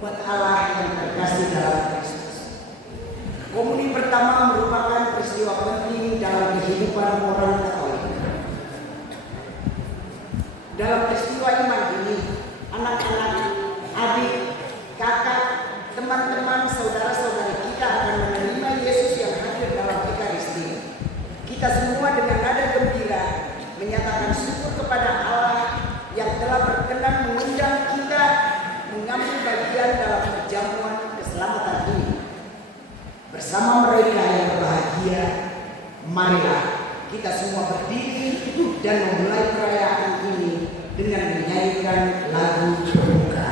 umat Allah yang terkasih dalam Kristus. Komuni pertama merupakan peristiwa penting dalam kehidupan moral Katolik. Dalam peristiwa iman ini, anak-anak, adik, kakak, teman-teman, saudara-saudari kita akan menerima Yesus yang hadir dalam Ekaristi. Kita semua dengan nada gembira menyatakan syukur kepada Allah yang telah berkenan mengundang kita mengambil bagian dalam perjamuan keselamatan ini. Bersama mereka yang berbahagia, marilah kita semua berdiri dan memulai perayaan ini dengan menyanyikan lagu pembukaan.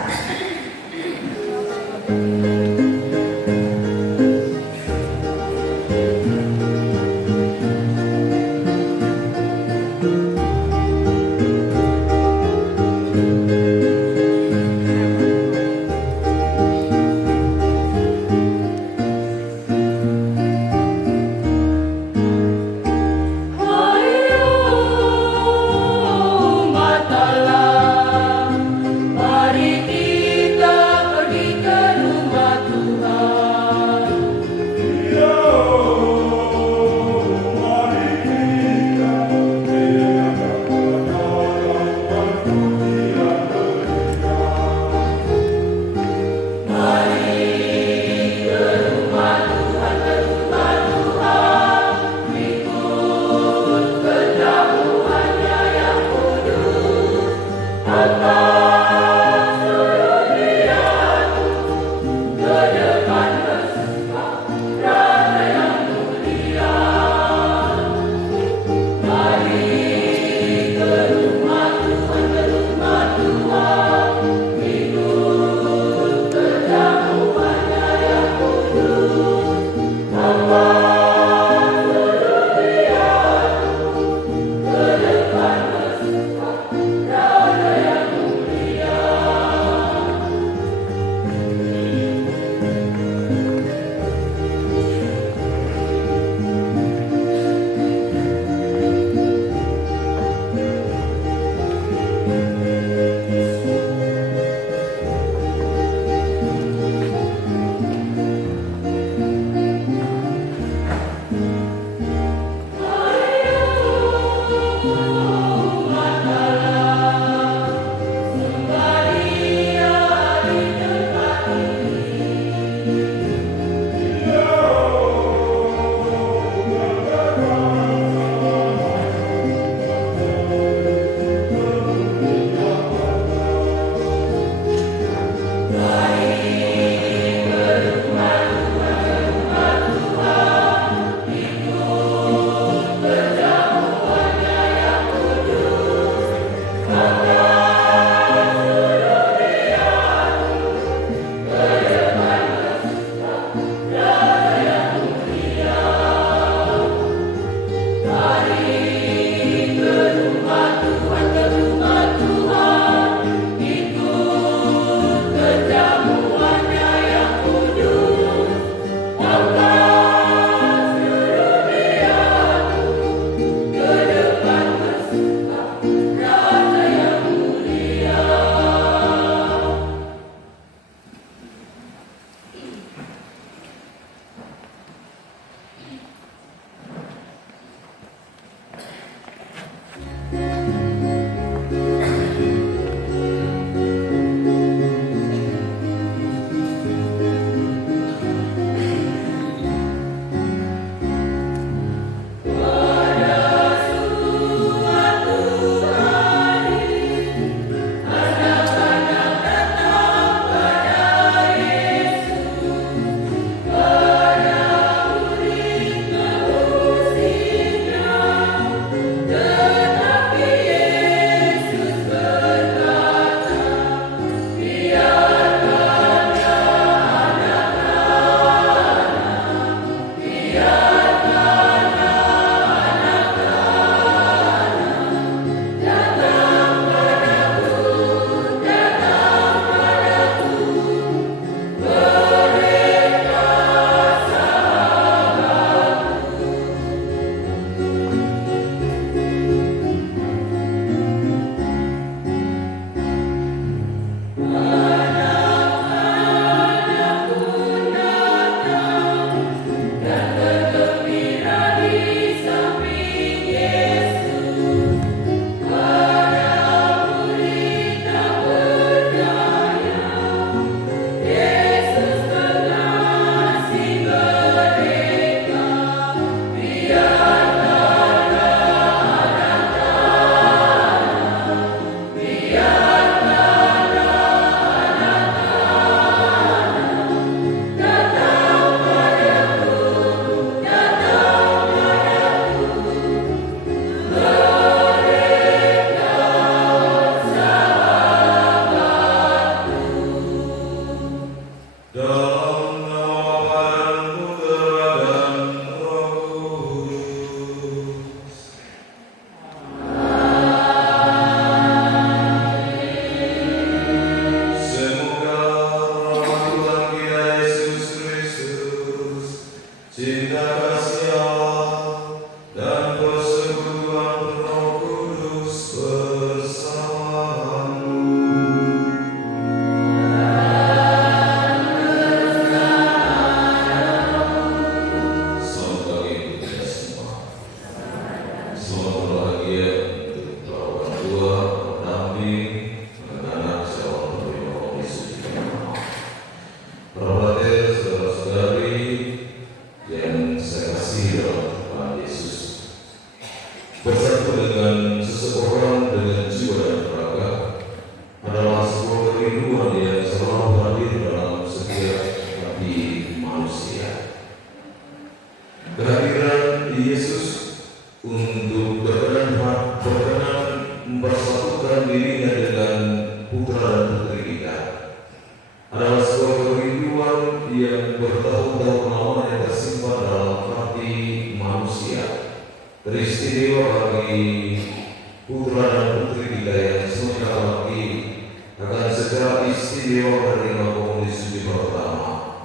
istimewa menerima komunis di pertama.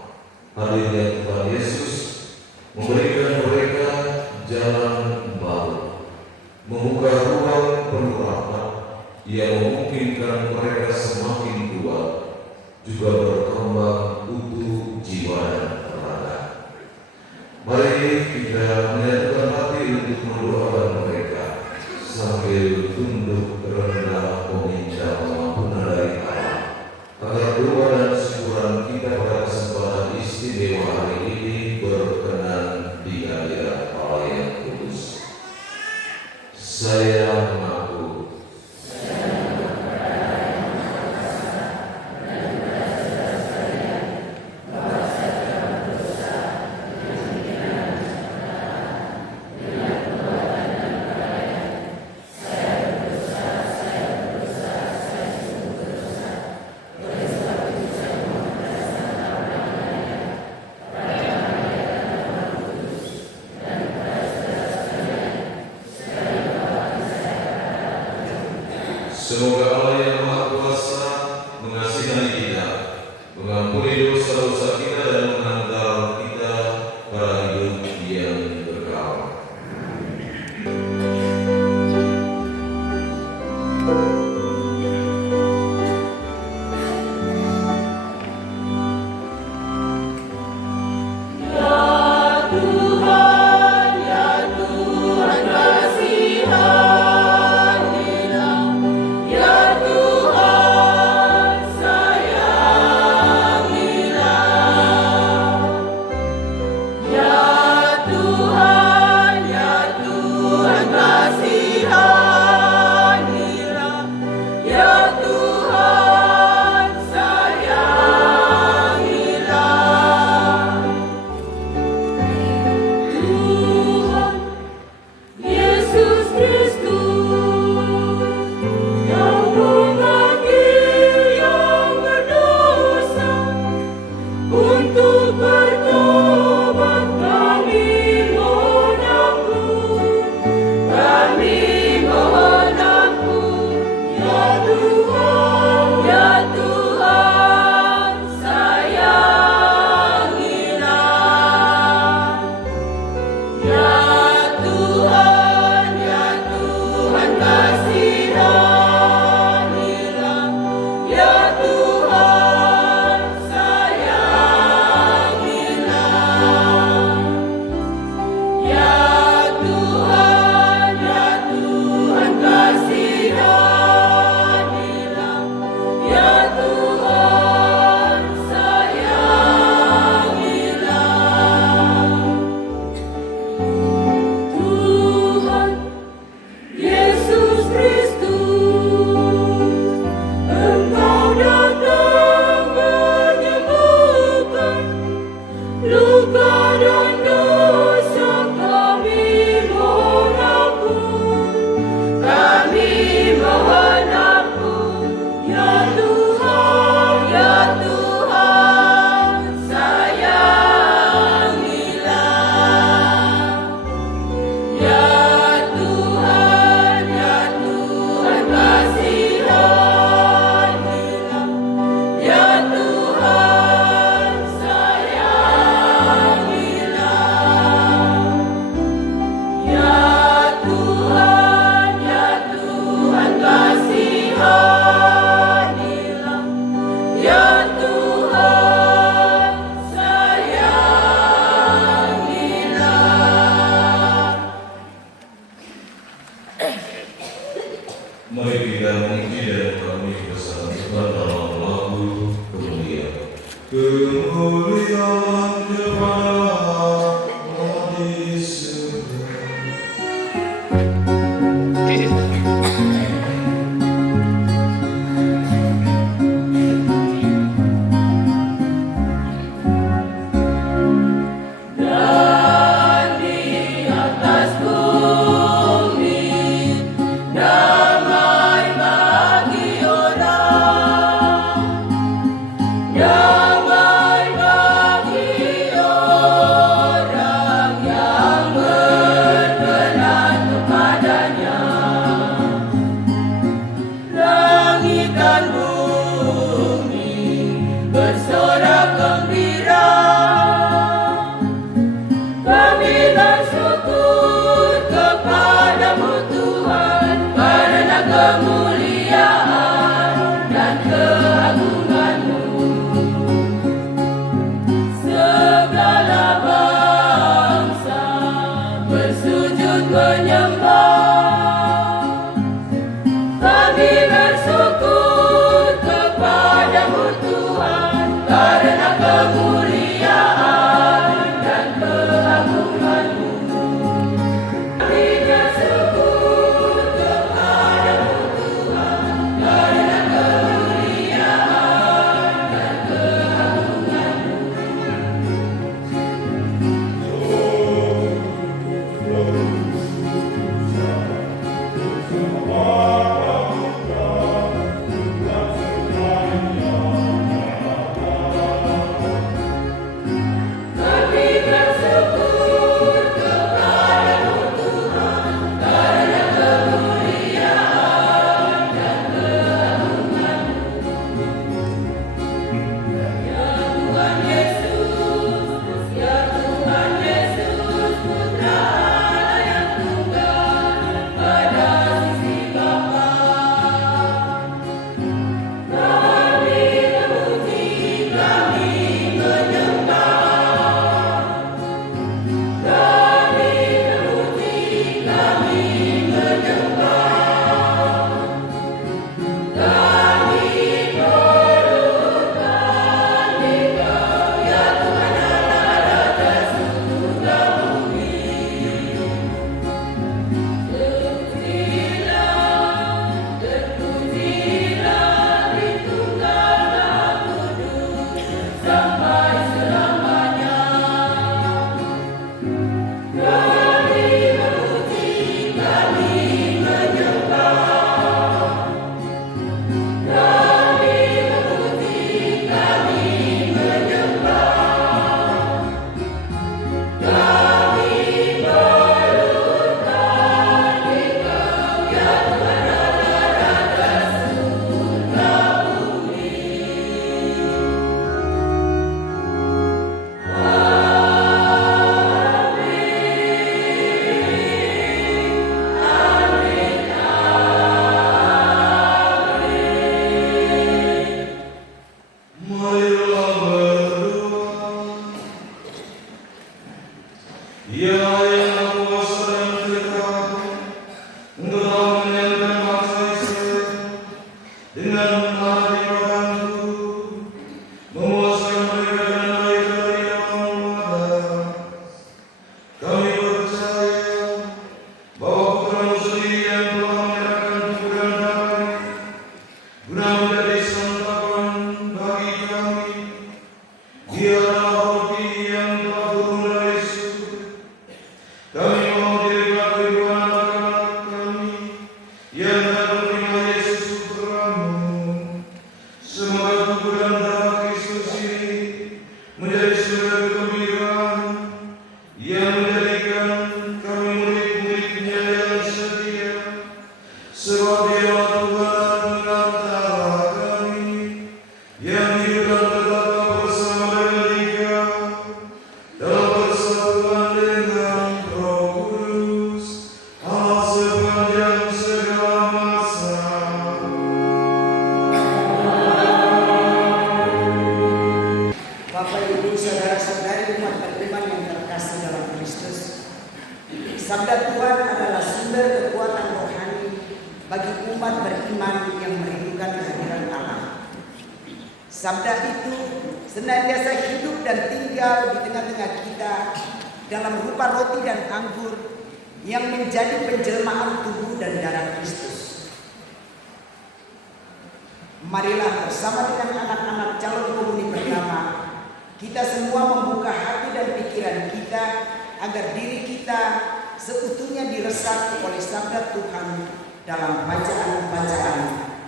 Hadirnya Tuhan Yesus memberikan mereka jalan baru, membuka ruang penuh rahmat yang memungkinkan mereka semakin kuat, juga berkembang utuh jiwa dan raga. Mari kita menyatukan hati untuk mendoakan mereka sambil tunduk rendah meminta pengampunan dari Allah, agar doa dan syukuran kita pada kesempatan istimewa hari ini berkenan di hadirat Allah yang kudus. Saya mengaku semoga Allah yang Maha Kuasa mengasihani kita, mengampuni dosa-dosa kita dan menghantar kita pada hidup yang kekal. Mari kita memuji dan mengakuhi bersama Tuhan dalam lagu kemuliaan. Kemuliaan kepada Allah di surga. Damai kami. Dialah roti yang telah turun dari surga. Kami mau dirikan ribuan anak-anak kami yang telah menerima Yesus Putra-Mu. Semoga tubuh dan darah Kristus ini menjadi sumber kegembiraan yang menjadikan kami murid-murid-Nya yang setia. Sebab Dialah Tuhan pengantara kami yang hidup dan bertata bersama dengan Dia dalam persatuan dengan Roh Kudus, Allah sepanjang segala masa. Bapak Ibu saudara-saudari umat beriman yang terkasih dalam Kristus, sabda Tuhan adalah sumber kekuatan rohani bagi umat beriman yang merindukan kehadiran Allah. Sabda itu senantiasa hidup dan tinggal di tengah-tengah kita dalam rupa roti dan anggur yang menjadi penjelmaan tubuh dan darah Kristus. Marilah bersama dengan anak-anak calon komuni pertama, kita semua membuka hati dan pikiran kita agar diri kita seutuhnya diresapi oleh sabda Tuhan dalam bacaan-bacaan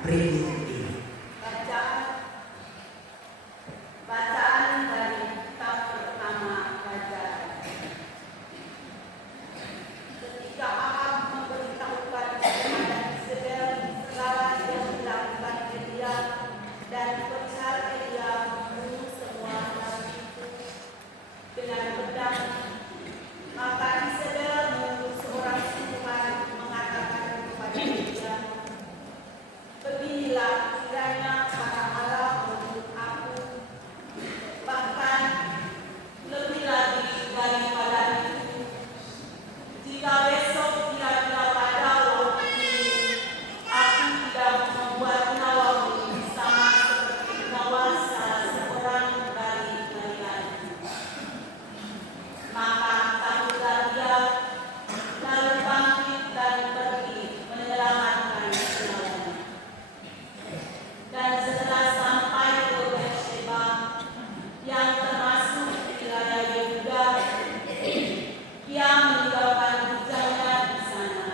berikut ini. Bacaan dari kitab pertama Raja. Ketika Ahab memberitahukan kepada Izebel segala yang dilakukan Elia dan perihal Elia membunuh semua nabi itu dengan pedang, maka Izebel menyuruh seorang suruhan mengatakan kepada Elia, "Beginilah kiranya para Allah menurut aku, bahkan lebih lagi daripada itu, jika besok kira-kira pada waktu ini aku tidak membuat nyawamu sama seperti nyawa salah seorang dari kalian." Maka takutlah dia, lalu bangkit dan pergi menyelamatkan nyawanya. Dan setelah sampai ke Beersheba yang termasuk wilayah Yehuda, ia meninggalkan bujangnya di sana.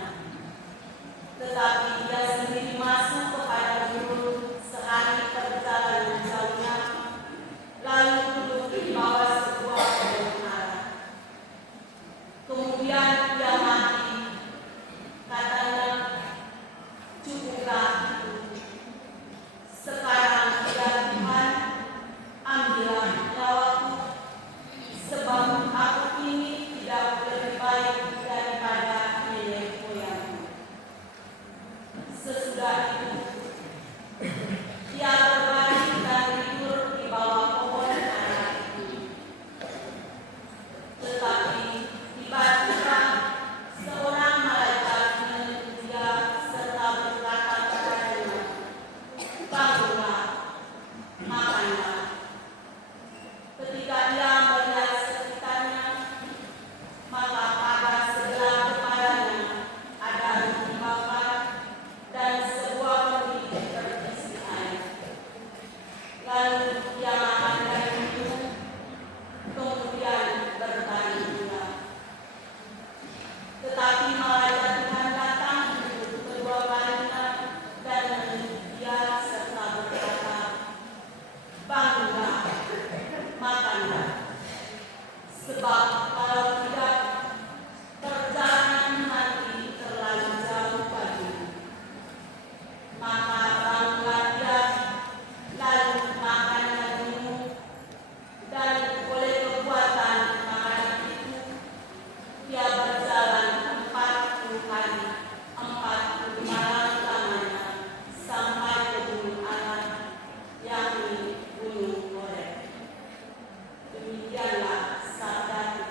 Tetapi dia sendiri masuk kepada gurun sehari perjalanan jauhnya, lalu duduk di bawah sebuah pohon ara. Kemudian dia mati. Katanya, "Cukuplah itu. Sekarang ya Tuhan, ambillah nyawaku, sebab aku ini tidak lebih baik daripada nenek moyangku." Sesudah itu, dia berbaring dan tidur di bawah pohon ara itu. Tetapi tiba-tiba seorang malaikat menyentuh dia serta berkata kepadanya, "Bangunlah, makanlah." Ketika dia melihat sekitarnya, maka pada sebelah kepalanya ada roti bakar dan sebuah peti berisi air. Lalu dia makan dan minum, kemudian berbaring pula. Tetapi malaikat Tuhan datang untuk kedua kalinya dan menyentuh dia serta berkata, "Bangunlah, makanlah. Sebab kalau tidak, perjalanan nanti terlalu jauh bagimu." Maka bangunlah dia, lalu makan dan minum, dan oleh kekuatan makanan itu dia berjalan 40 hari, 40 malam lamanya sampai ke gunung Allah, yakni Gunung Horeb. Demikianlah sabda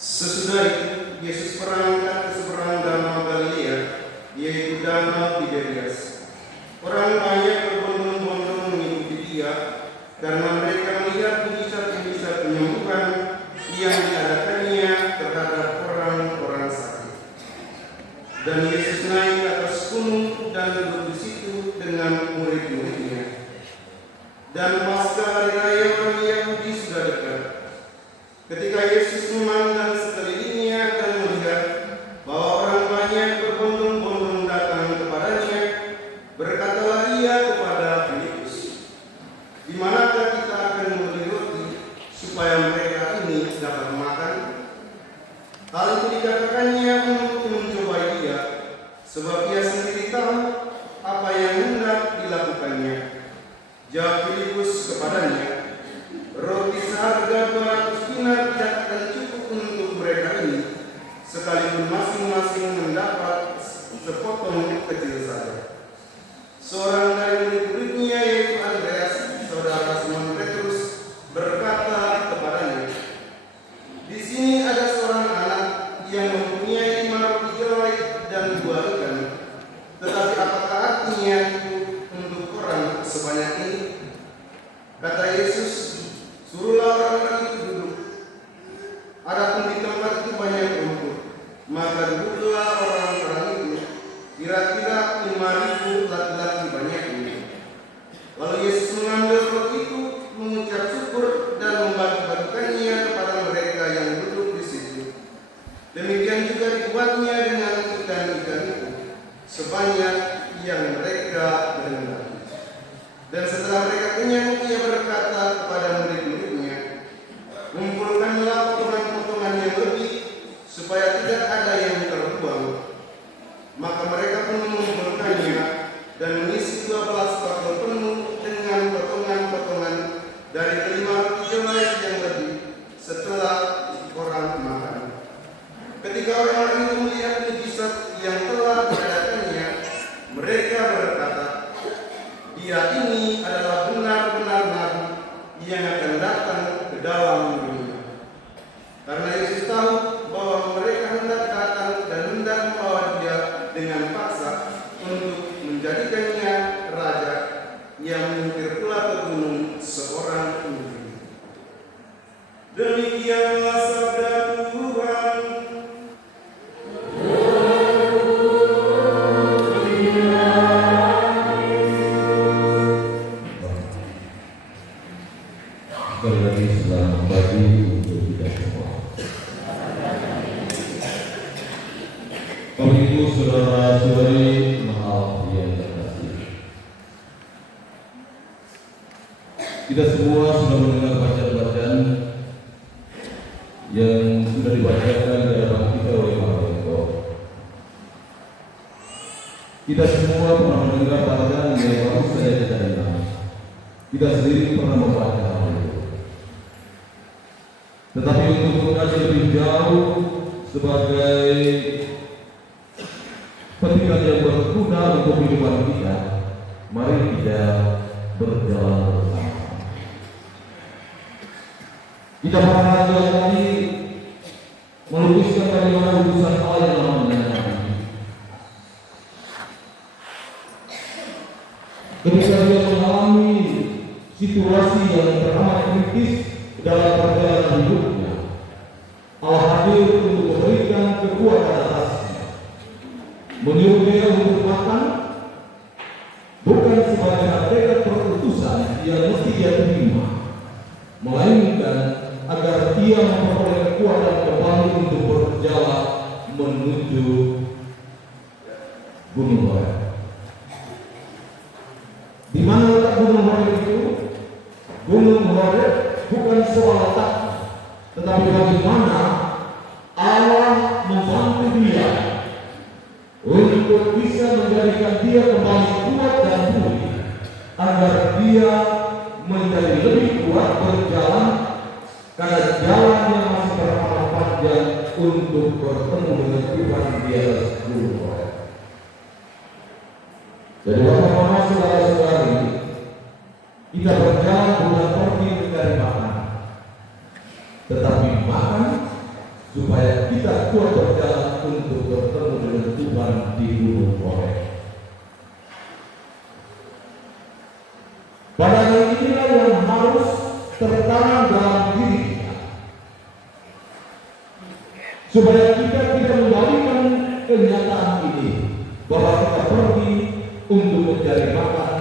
Sesudah itu, Yesus berangkat ke seberang danau Galilea, yaitu danau Tiberias. Orang banyak berbondong-bondong mengikuti dia, karena mereka melihat mujizat-mujizat penyembuhan yang diadakannya terhadap orang-orang sakit. Dan Yesus naik ke atas gunung dan duduk di situ dengan murid-muridnya. Dan pasca hari raya orang Yahudi sudah dekat. Ketika Yesus memandang sekelilingnya dan melihat bahwa orang banyak berbondong-bondong datang kepadanya, berkatalah ia kepada Filipus, "Di manakah kita akan membeli roti supaya mereka ini dapat makan?" Hal itu dikatakannya untuk mencobai masing-masing mendapat sepotong kecil saja. Seorang dari murid-muridnya yaitu Andreas, saudara Simon Petrus, berkata kepadanya, "Di sini ada seorang anak yang mempunyai 5 roti jelai dan 2 ikan. Tetapi apakah artinya itu untuk orang sebanyak ini?" Kata Yesus, "Suruhlah orang-orang itu duduk." Adapun di tempat itu banyak rumput, maka duduklah orang-orang itu, kira-kira 5.000 laki-laki banyaknya. Lalu Yesus mengambil roti itu, mengucap syukur dan membagi-bagikannya kepada mereka yang duduk di situ. Demikian juga dibuatnya dengan ikan-ikan itu, sebanyak yang mereka kehendaki. Dan setelah mereka kenyang, ia berkata kepada murid-muridnya, "Kumpulkanlah potongan-potongan yang lebih, supaya tidak ada yang terbuang." Maka mereka pun mengumpulkannya dan mengisi 12 bakul penuh dengan potongan-potongan dari 5 roti jelai yang lebih setelah orang makan. Ketika orang-orang itu melihat mujizat yang telah diadakannya, mereka berkata, "Dia ini adalah benar-benar nabi yang akan datang ke dalam dunia." Karena Yesus tahu bahwa mereka hendak datang dan hendak membawa dia dengan paksa untuk menjadikannya raja, yang mengukir pula ke gunung seorang diri. Demikianlah sabda Tuhan. Sekali lagi selamat pagi untuk kita semua. Bapak Ibu saudara-saudari maaf yang terkasih, kita semua sudah mendengar bacaan-bacaan yang sudah dibacakan di hadapan kita oleh Pak Rektor. Kita semua pernah mendengar bacaan yang baru saja kita dengar. Kita sendiri pernah membaca hal itu. Tetapi untuk mengkaji lebih jauh sebagai petikan yang berguna untuk kehidupan kita, mari kita berjalan bersama. Kita pernah tadi melukiskan bagaimana urusan Allah yang namanya Nabi. Ketika dia mengalami situasi yang teramat kritis dalam perjalanan hidupnya, Allah hadir untuk memberikan kekuatan atasnya, menyuruh dia untuk makan, bukan sebagai hakikat perutusan yang mesti dia terima, melainkan agar dia memperoleh kekuatan kembali untuk berjalan menuju Gunung Horeb. Di mana letak Gunung Horeb itu? Gunung Horeb bukan soal letaknya, tetapi bagaimana Allah membantu dia untuk bisa menjadikan dia kembali kuat dan pulih, agar dia menjadi lebih kuat berjalan karena jalan yang masih teramat panjang untuk bertemu dengan Tuhan di atas Gunung Horeb. Jadi bagaimana saudara-saudari, kita berjalan bukan pergi mencari makan, tetapi makan supaya kita kuat berjalan untuk bertemu dengan Tuhan di Gunung Horeb. Pada hal inilah yang harus tertanam dalam diri kita, supaya kita tidak membalikan kenyataan ini bahwa kita pergi untuk mencari makan,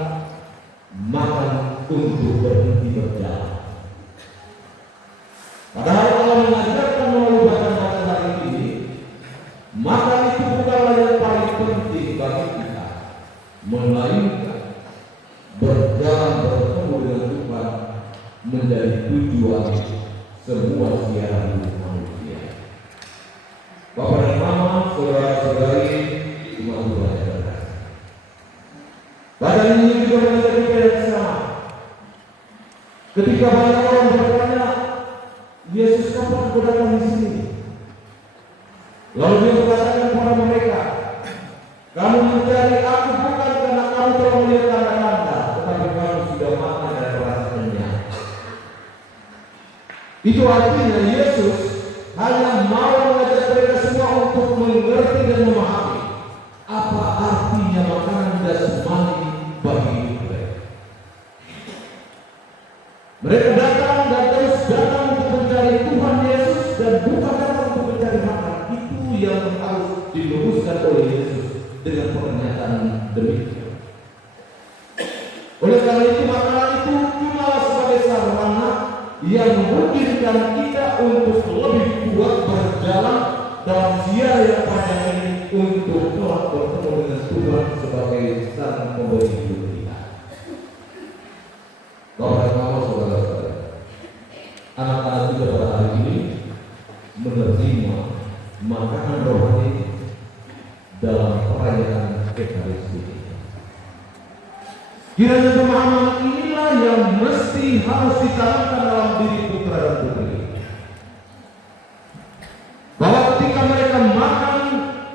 makan untuk berhenti berjalan. Padahal Allah mengajarkan melalui bacaan-bacaan hari ini, makan itu bukanlah yang paling penting bagi kita, melainkan berjalan bertemu dengan Tuhan menjadi tujuan semua siaran hidup manusia. Bapak dan Mama, saudara-saudari, umat Tuhan yang terkasih. Pada ini juga menjadi yang sama. Ketika banyak orang bertanya, Yesus kapan kau datang di sini? Lalu dia berkatakan kepada artinya Yesus hanya mau mengajak mereka semua untuk mengerti dan memahami apa artinya makanan jasmani bagi hidup mereka. Mereka datang dan terus datang untuk mencari Tuhan Yesus dan bukan datang untuk mencari makan. Itu yang harus diluruskan oleh Yesus dengan pernyataan demikian. Oleh karena itu makanan itu cuma sebagai sarana yang memungkinkan kita untuk lebih kuat berjalan dalam ziarah yang panjang ini untuk telah bertemu dengan Tuhan sebagai Sang Pemberi hidup kita. Bapak dan Mama, saudara-saudara, anak-anak juga pada hari ini menerima makanan rohani dalam perayaan Ekaristi. Kiranya pemahaman inilah yang mesti harus ditanamkan dalam diri putra dan putri, bahwa ketika mereka makan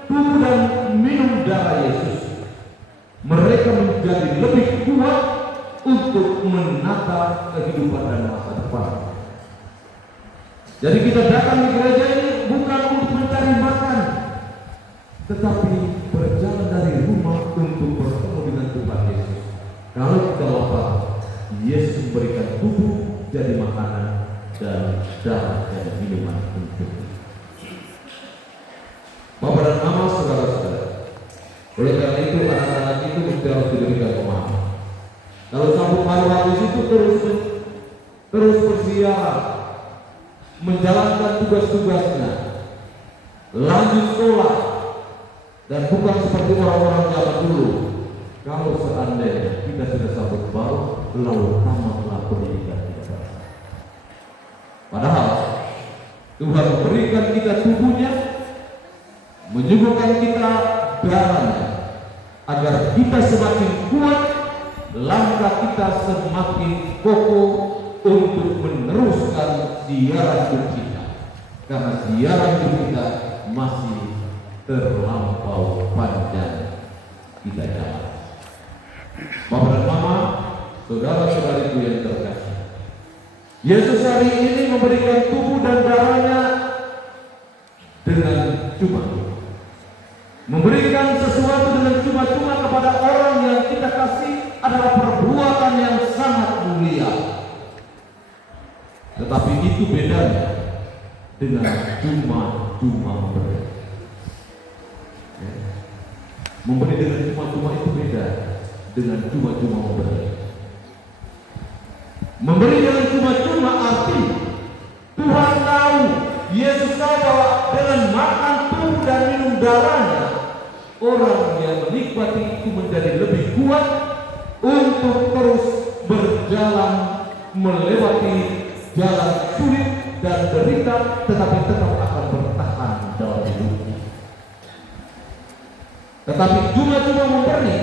tubuh dan minum darah Yesus, mereka menjadi lebih kuat untuk menata kehidupan dan masa depan. Jadi kita datang di gereja ini bukan untuk mencari makan, tetapi berjalan dari rumah untuk bertemu dengan Tuhan Yesus. Kalau kita lapar, Yesus memberikan tubuh jadi makanan dan darah jadi minuman untuk kita. Bapak dan Mama, saudara-saudara, oleh karena itu anak-anak itu mesti harus diberikan pemahaman. Kalau sambut paruh habis itu terus bersiar, menjalankan tugas-tugasnya, lanjut sekolah, dan bukan seperti orang-orang zaman dulu. Kalau seandainya kita sudah sambut baru, lalu tamatlah pendidikan kita. Padahal Tuhan memberikan kita tubuhnya, menyuguhkan kita darahnya, agar kita semakin kuat, langkah kita semakin kokoh untuk meneruskan ziarah hidup kita. Karena ziarah hidup kita masih terlampau panjang kita jalan. Bapak dan Mama, saudara-saudariku yang terkasih, Yesus hari ini memberikan tubuh dan darahnya dengan cuma-cuma, memberikan sesuatu dengan cuma-cuma kepada orang yang kita kasih adalah perbuatan yang sangat mulia. Tetapi itu bedanya dengan cuma-cuma memberi. Memberi dengan cuma-cuma itu beda dengan cuma-cuma memberi. Memberi dengan cuma-cuma arti Tuhan tahu, Yesus tahu bahwa dengan makan tubuh dan minum darahnya, orang yang menikmati itu menjadi lebih kuat untuk terus berjalan melewati jalan sulit dan derita, tetapi tetap akan bertahan dalam hidupnya. Tetapi cuma-cuma memberi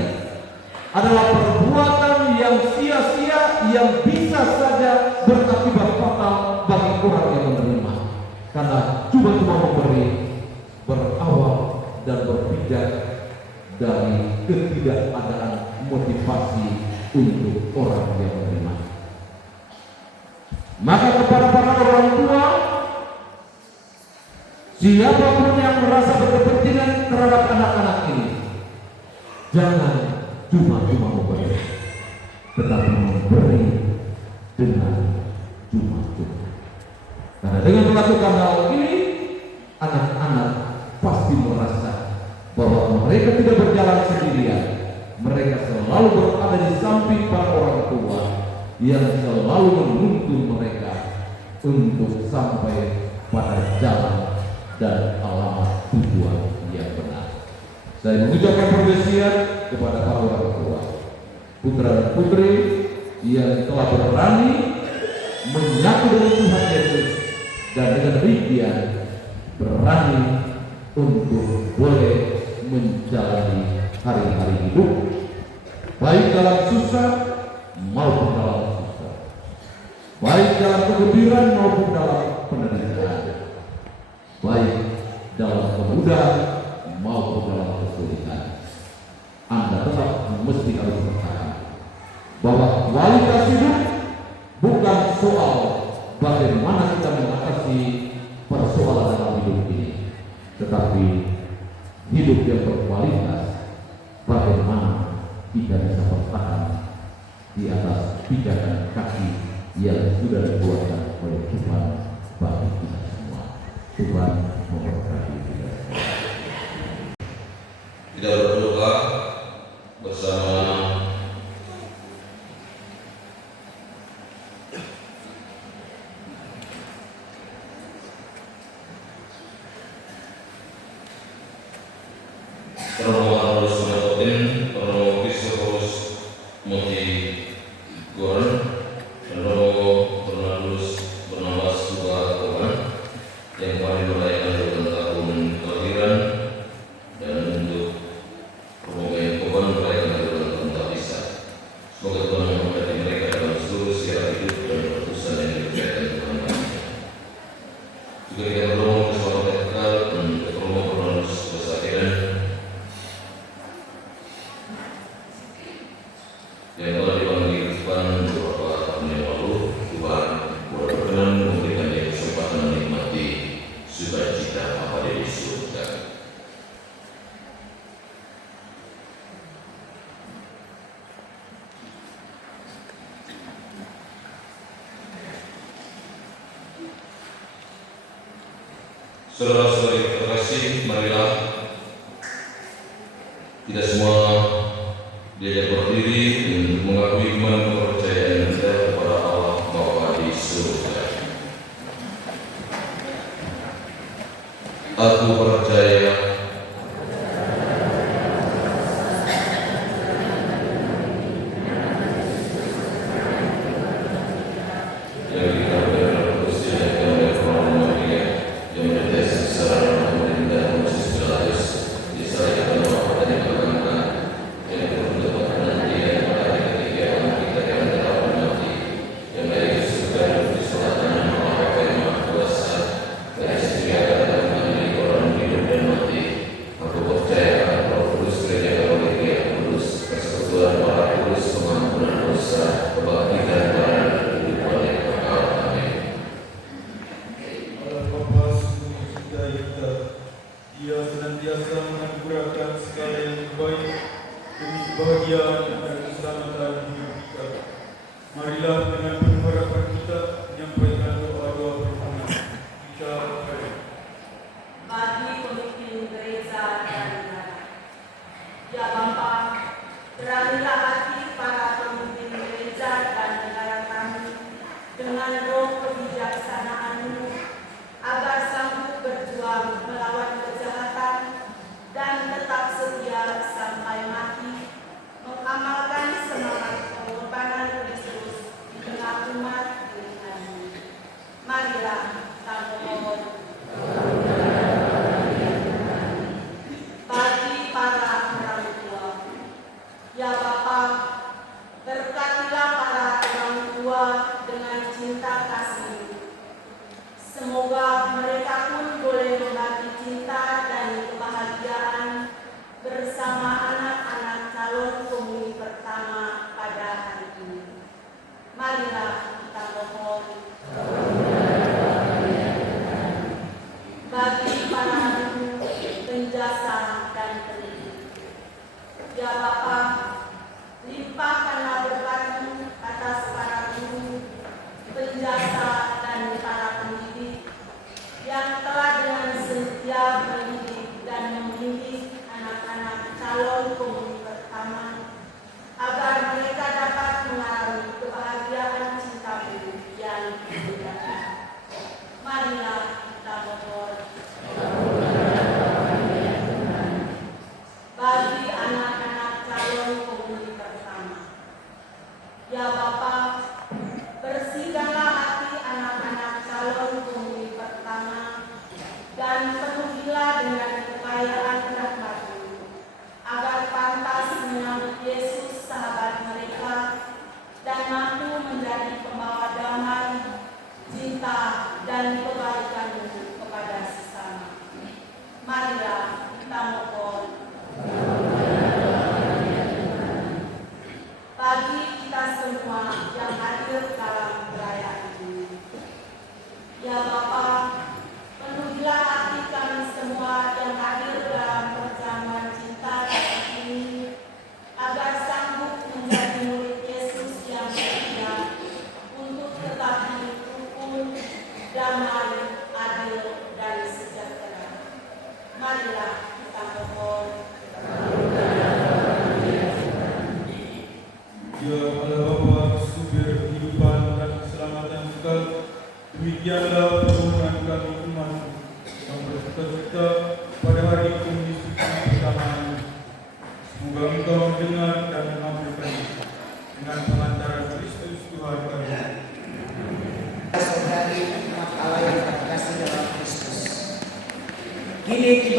adalah perbuatan yang sia-sia yang bisa saja berakibat fatal bagi orang yang menerima. Karena cuma-cuma memberi berawal dan berpijak dari ketidakadaan motivasi untuk orang yang menerima. Maka kepada para orang tua, siapapun yang merasa berkepentingan terhadap anak-anak ini, jangan cuma-cuma memberi, tetapi memberi dengan cuma-cuma. Karena dengan melakukan hal ini, anak-anak pasti merasa bahwa mereka tidak berjalan sendirian. Mereka selalu berada di samping para orang tua yang selalu menuntun mereka untuk sampai pada jalan dan alamat tujuan yang benar. Saya mengucapkan permisian kepada para orang tua, putra dan putri yang telah berani menyatu dengan Tuhan Yesus dan dengan demikian berani untuk boleh menjalani hari-hari hidup baik dalam susah maupun dalam susah, baik dalam kegembiraan maupun dalam penderitaan, baik dalam kemudahan maupun dalam kesulitan. Anda tetap mesti harus bertahan bahwa kualitas hidup bukan soal bagaimana kita mengatakan hidup yang berkualitas, bagaimana kita bisa bertahan di atas pijakan kaki yang sudah dibuatkan oleh Tuhan bagi kita semua. Tuhan memberkati kita semua. Kita berdoa bersama Romo Harus Menakotin, Romo Kristus Muti Goren, dan Romo Bernardus Bernawas Suka Tuhan yang kemarin merayakan ulang tahun kelahiran, dan untuk Romo Tuhan merayakan ulang tahun tak bisa. Semoga Tuhan memberkati mereka dalam seluruh syarat hidup dan keputusan yang diberikan Tuhan. Juga kita berdoa bersama Tekal dan Romo Bernardus Besakiran yang telah dipanggilkan beberapa tahun yang lalu. Tuhan berkenan memberikan dia kesempatan menikmati sukacita apa di surga. Saudara-saudari terkasih, marilah kita semua diajak berdiri untuk mengakui iman kepercayaan kita kepada Allah Bapa di surga. Aku percaya yang kita berterus dijaga oleh Tuhan Maria yang mendeteksi secara pemerintah Moses Pilatus diserahkan Bapa dan dibanggakan yang berdoa nanti dan pada hari ketiga kita akan dapat mati yang dari surga di selatan Allah Bapa yang Maha Kuasa dari sini akan mengambil orang hidup dan mati. Aku percaya akan Roh Kudus, Gereja Katolik yang kudus, persekutuan para kudus, pengampunan dosa, kebangkitan dan kehidupan yang kekal. Amin. Allah Bapa sungguh mencintai kita. Dia senantiasa menganugerahkan segala yang terbaik demi kebahagiaan dan keselamatan hidup kita. Marilah dengan penuh harapan kita menyampaikan doa-doa permohonan kita kepada bagi pemimpin gereja dan negara. Ya Bapa, beranilah hati para pemimpin gereja dan negara kami dengan roh kebijaksanaan-Mu agar sanggup berjuang melawan kejahatan dan tetap setia sampai mati, mengamalkan semangat pengorbanan Kristus di tengah umat Tuhan. Marilah kita memohon bagi para orang tua. Ya Bapa, berkatilah para orang tua dengan cinta kasih. Semoga mereka pun boleh berbagi cinta dan kebahagiaan bersama anak-anak calon penghuni pertama pada hari ini. Marilah kita mohon bagi para guru, penjasa dan pendidik. Ya Bapa, limpahkanlah berkat-Mu atas para guru, penjasa dan para pendidik yang telah dengan setia mendidik dan membimbing anak-anak calon penghuni pertama agar mereka dapat mengalami kebahagiaan cinta-Mu yang sejati. Marilah kita mohon bagi anak-anak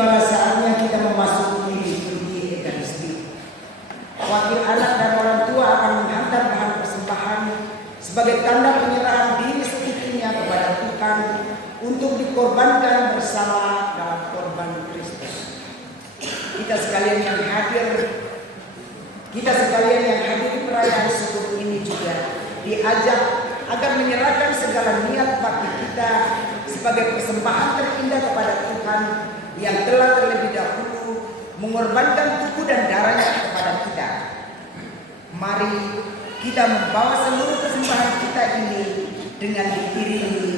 tibalah saatnya kita memasuki liturgi Ekaristi. Wakil anak dan orang tua akan menghantar bahan persembahan sebagai tanda penyerahan diri seutuhnya kepada Tuhan untuk dikorbankan bersama dalam korban Kristus. Kita sekalian yang hadir di perayaan syukur ini juga diajak agar menyerahkan segala niat bakti kita sebagai persembahan terindah kepada Tuhan yang telah terlebih dahulu mengorbankan tubuh dan darahnya kepada kita. Mari kita membawa seluruh persembahan kita ini dengan diiringi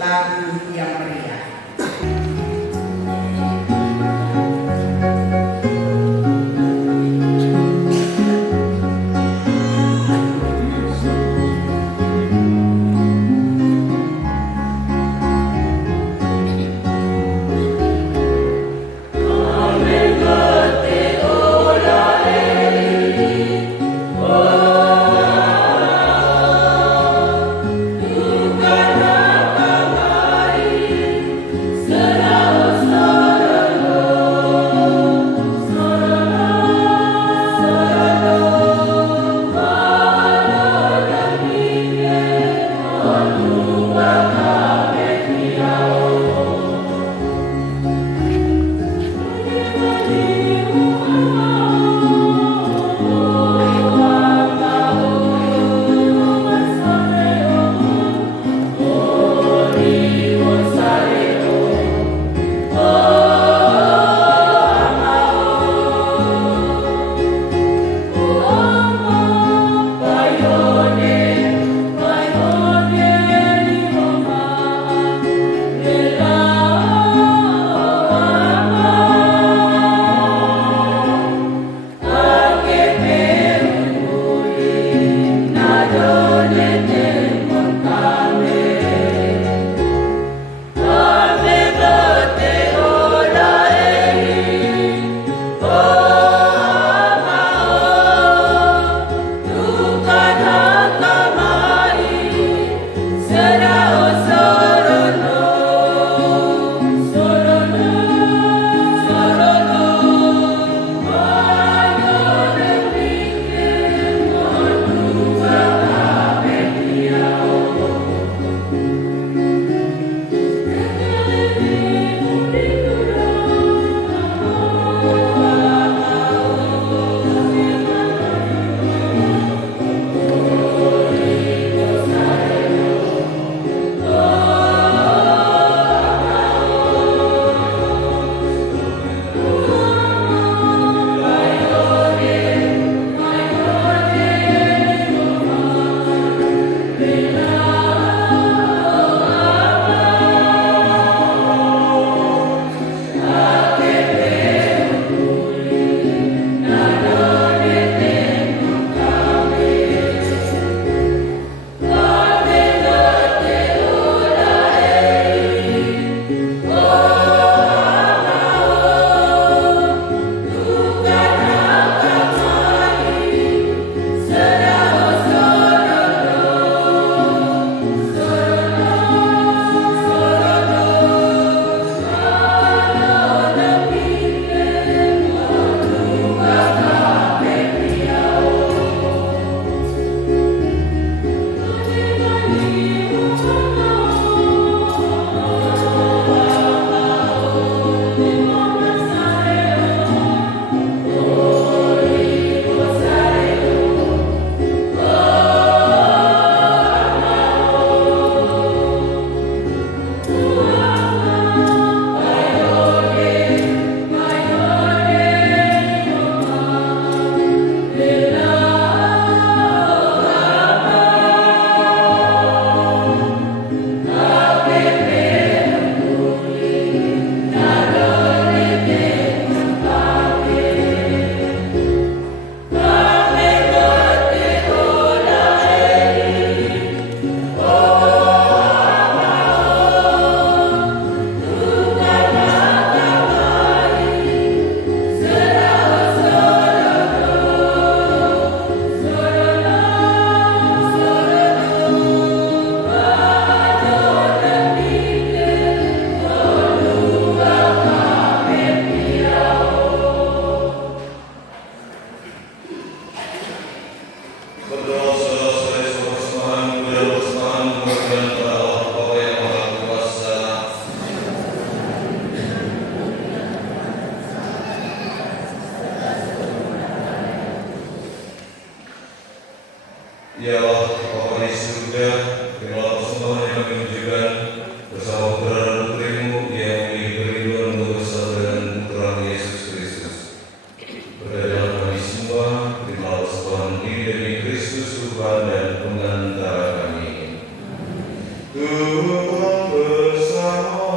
lagu yang meriah. Tuhan apa baik Ya Allah, Bapa di surga, terimalah persembahan yang kami tunjukkan bersama putra dan putrimu yang memiliki kerinduan untuk bersama dengan putra Yesus Kristus. Berkatalah kami semua, terimalah persembahan ini demi Kristus Tuhan dan pengantara kami. Tuhan bersamamu.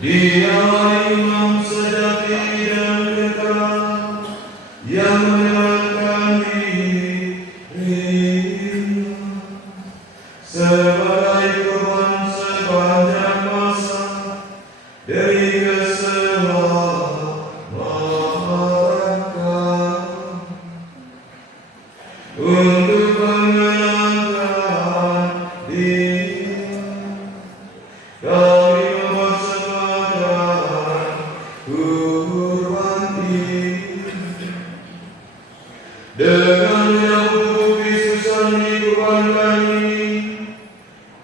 Dialah imam sejati dan kekal yang menyerahkan dirinya sebagai korban sepanjang masa dari keselamatan untuk mengenangkan Dia. Kami mempersembahkan kurban ini dengan menyambut Kristus yang dikorbankan ini.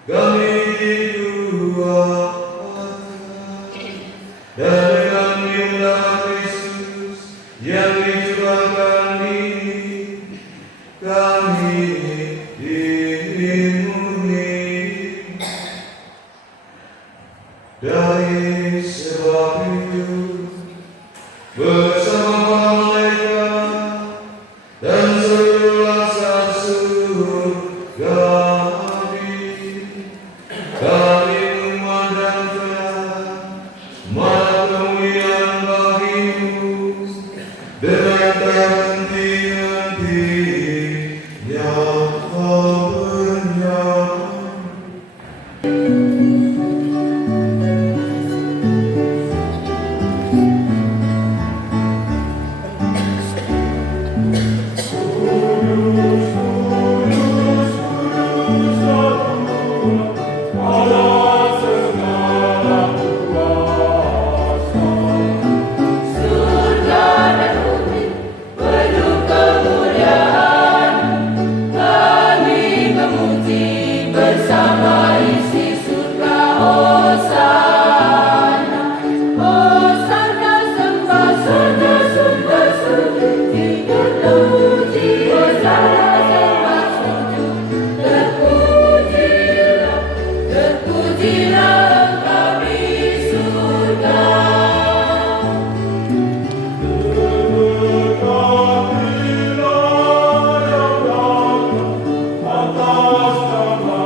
Kami didoakan dan dengan menyembah Kristus yang dicurahkan ini, kami dilindungi dari sebab itu bersama malaikat dan seluruh rakyat surga kami memandangkan maha kemuliaan bagimu dengan terhenti-henti yang bernyanyi. Atas nama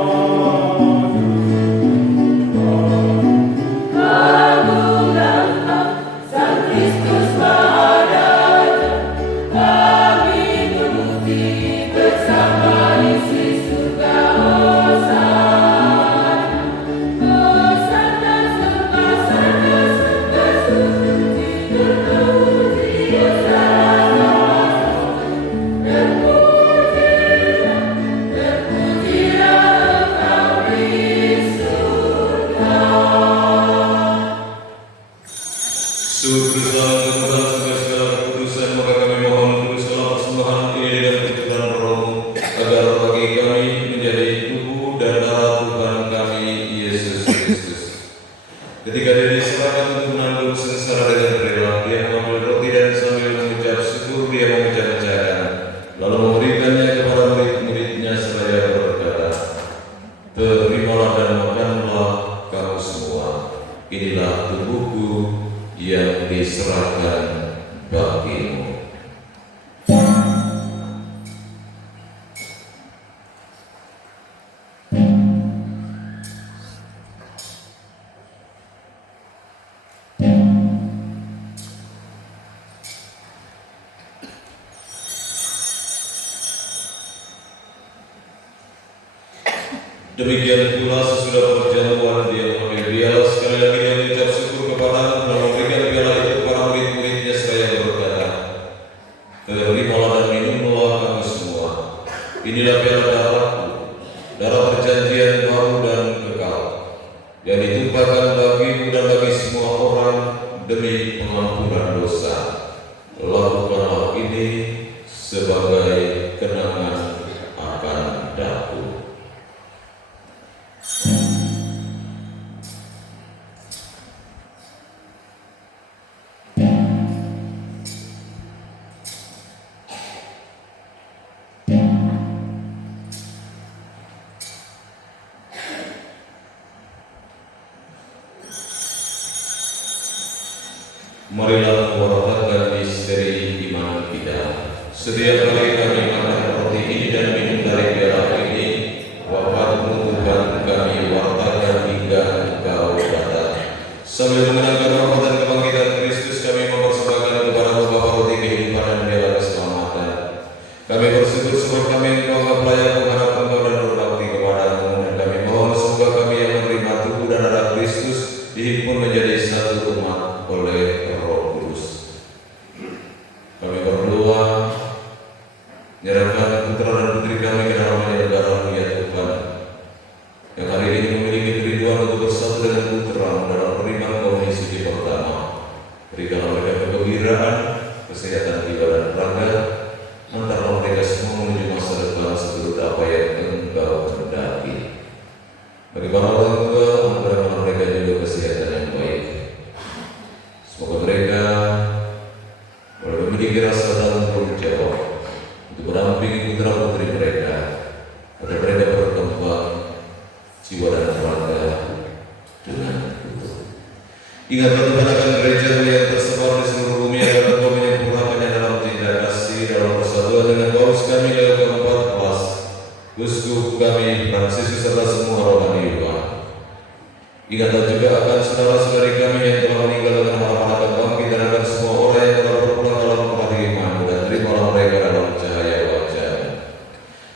serahkan bagimu. Demikian pula sesudah perjamuan dia mengambil piala, sekali lagi dia mengucap syukur kepada dan memberikan piala itu kepada murid-muridnya seraya berkata, "Terimalah dan minumlah kamu semua. Inilah piala darahku, darah perjanjian baru dan kekal, yang ditumpahkan bagimu dan bagi semua orang demi pengampunan dosa. Lakukanlah ini sebagai kenangan akan aku." Marilah mewartakan misteri iman kita. Setiap kali kami makan roti ini dan minum dari piala ini, wafat-Mu Tuhan kami wartakan hingga Engkau datang. Sambil mengenangkan wafat dan kebangkitan Kristus, kami mempersembahkan kepada-Mu Bapa roti kehidupan dan piala keselamatan. Kami bersyukur sebab kami Engkau anggap layak mengharap Engkau dan berbakti kepada-Mu, dan kami mohon semoga kami yang menerima tubuh dan darah Kristus dihimpun menjadi satu umat oleh Roh Kudus. Kami berdoa, menyerahkan putra dan putri kami ke dalam penyelenggaraan ya Tuhan, yang hari ini memiliki kerinduan untuk bersatu dengan putra dalam periman komuni suci pertama. Berikanlah mereka kegembiraan, kesehatan jiwa dan raga, antarlah mereka semua menuju masa depan seturut apa yang Engkau kehendaki. Bagi para orang tua, anugerahkanlah mereka juga kesehatan yang baik. Semoga mereka boleh memiliki rasa tanggung jawab untuk mendampingi putra putri mereka agar mereka berkembang jiwa dan raga dengan utuh. Ingatlah Tuhan akan gereja-Mu yang tersebar di seluruh bumi agar Engkau menyempurnakannya dalam cinta kasih dalam persatuan dengan Paus kami Leo ke-14, Uskup kami Fransiskus serta semua rohani Tuhan. Ingatlah juga akan saudara-saudari kami yang telah meninggal dengan harapan akan bangkit dan akan semua orang yang telah berpulang dalam kepada iman-Mu, dan terimalah mereka dalam cahaya wajah-Mu.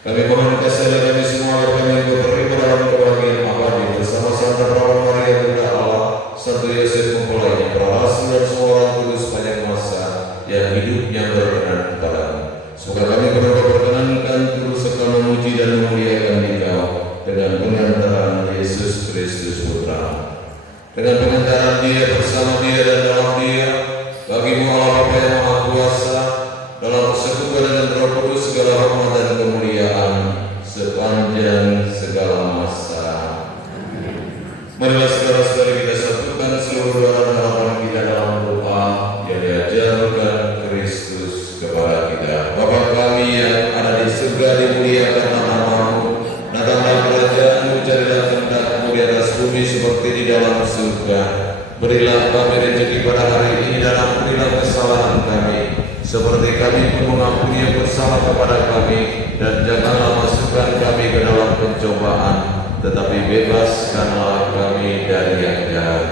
Kami mohon kasih kami semua agar kami Engkau terima dalam kebahagiaan abadi bersama Santa Perawan Maria Bunda Allah, Santo Yosef mempelainya, para rasul dan semua orang kudus sepanjang masa yang hidupnya berkenan kepadamu. Semoga kami berkenankan terus serta memuji dan memuliakan Engkau dengan pengantaran Yesus Kristus Putra, dengan pengantaran Dia, bersama Dia dan dalam Dia, bagi-Mu Allah Bapa yang Maha Kuasa, dalam persekutuan dengan Roh Kudus segala hormat dan kemuliaan sepanjang segala masa. Marilah saudara-saudari kita satukan seluruh doa dan harapan kita dalam doa yang diajarkan Kristus kepada kita. Bapa kami yang ada di surga, dimuliakan nama-Mu. Datanglah kerajaan-Mu, jadilah kehendak-Mu di atas bumi seperti di dalam surga. Berilah kami rezeki pada hari ini dan ampunilah kesalahan kami, seperti kami pun mengampuni yang bersalah kepada kami, dan janganlah masukkan kami ke dalam pencobaan, tetapi bebaskanlah kami dari yang jahat.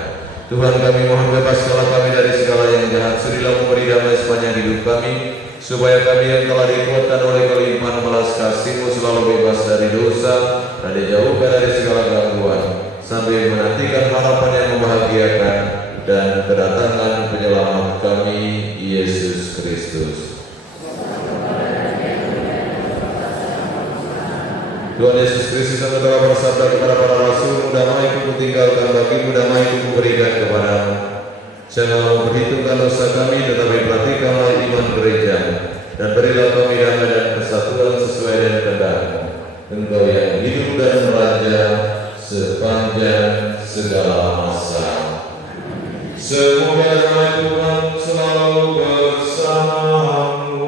Tuhan, kami mohon bebaskanlah kami dari segala yang jahat. Surilah memberi damai sepanjang hidup kami, supaya kami yang telah dikuatkan oleh kelimpahan belas kasih-Mu selalu bebas dari dosa dan dijauhkan dari segala gangguan, sambil menantikan harapan yang membahagiakan dan kedatangan penyelamat kami, Yesus Kristus. Tuhan Yesus Kristus yang telah bersabda kepada para rasul, damai-Ku tinggalkan bagimu, damai-Ku berikan kepadamu. Janganlah memperhitungkan dosa kami, tetapi perhatikanlah iman gereja, dan berilah kami damai dan persatuan sesuai dengan kehendak-Mu. Engkau yang hidup dan meraja sepanjang segala masa. Semoga damai Tuhan selalu bersamamu.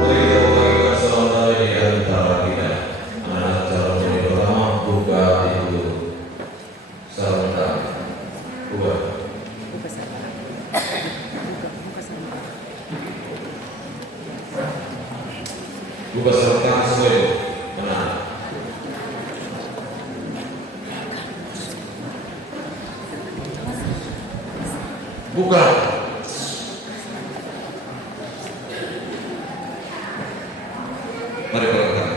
Mari kita membagikan salam damai di antara kita. Anak calon yang pertama buka itu. Buka serta semua itu. Benar. Buka. Mari berangkat.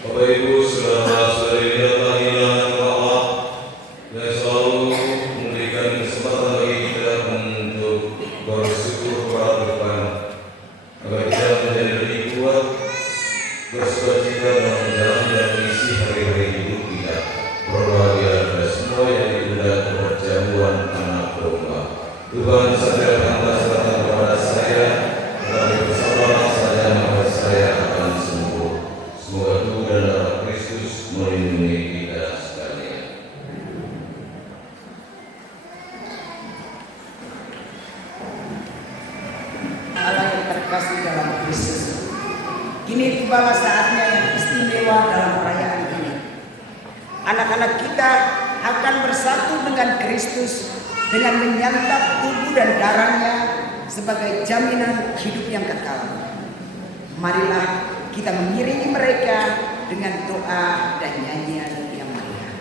Bapak Ibu saudara-saudari datang ilahi Allah yang selalu memberikan kesempatan bagi kita untuk bersyukur kepada Tuhan agar kita menjadi lebih kuat bersukacita dalam menjalani dan mengisi hari-hari hidup kita. Berbahagia pada semua yang ditunda perjamuan anak domba. Tuhan sadarkan serta kepada saya, tetapi bersabarlah saja maka saya akan sembuh. Semoga Tuhan dan darah Kristus melindungi kita sekalian. Allah yang terkasih dalam Kristus, kini tibalah saatnya yang istimewa dalam perayaan ini. Anak-anak kita akan bersatu dengan Kristus dengan menyantap tubuh dan darahnya sebagai jaminan hidup yang kekal. Marilah kita mengiringi mereka dengan doa dan nyanyian yang meriah.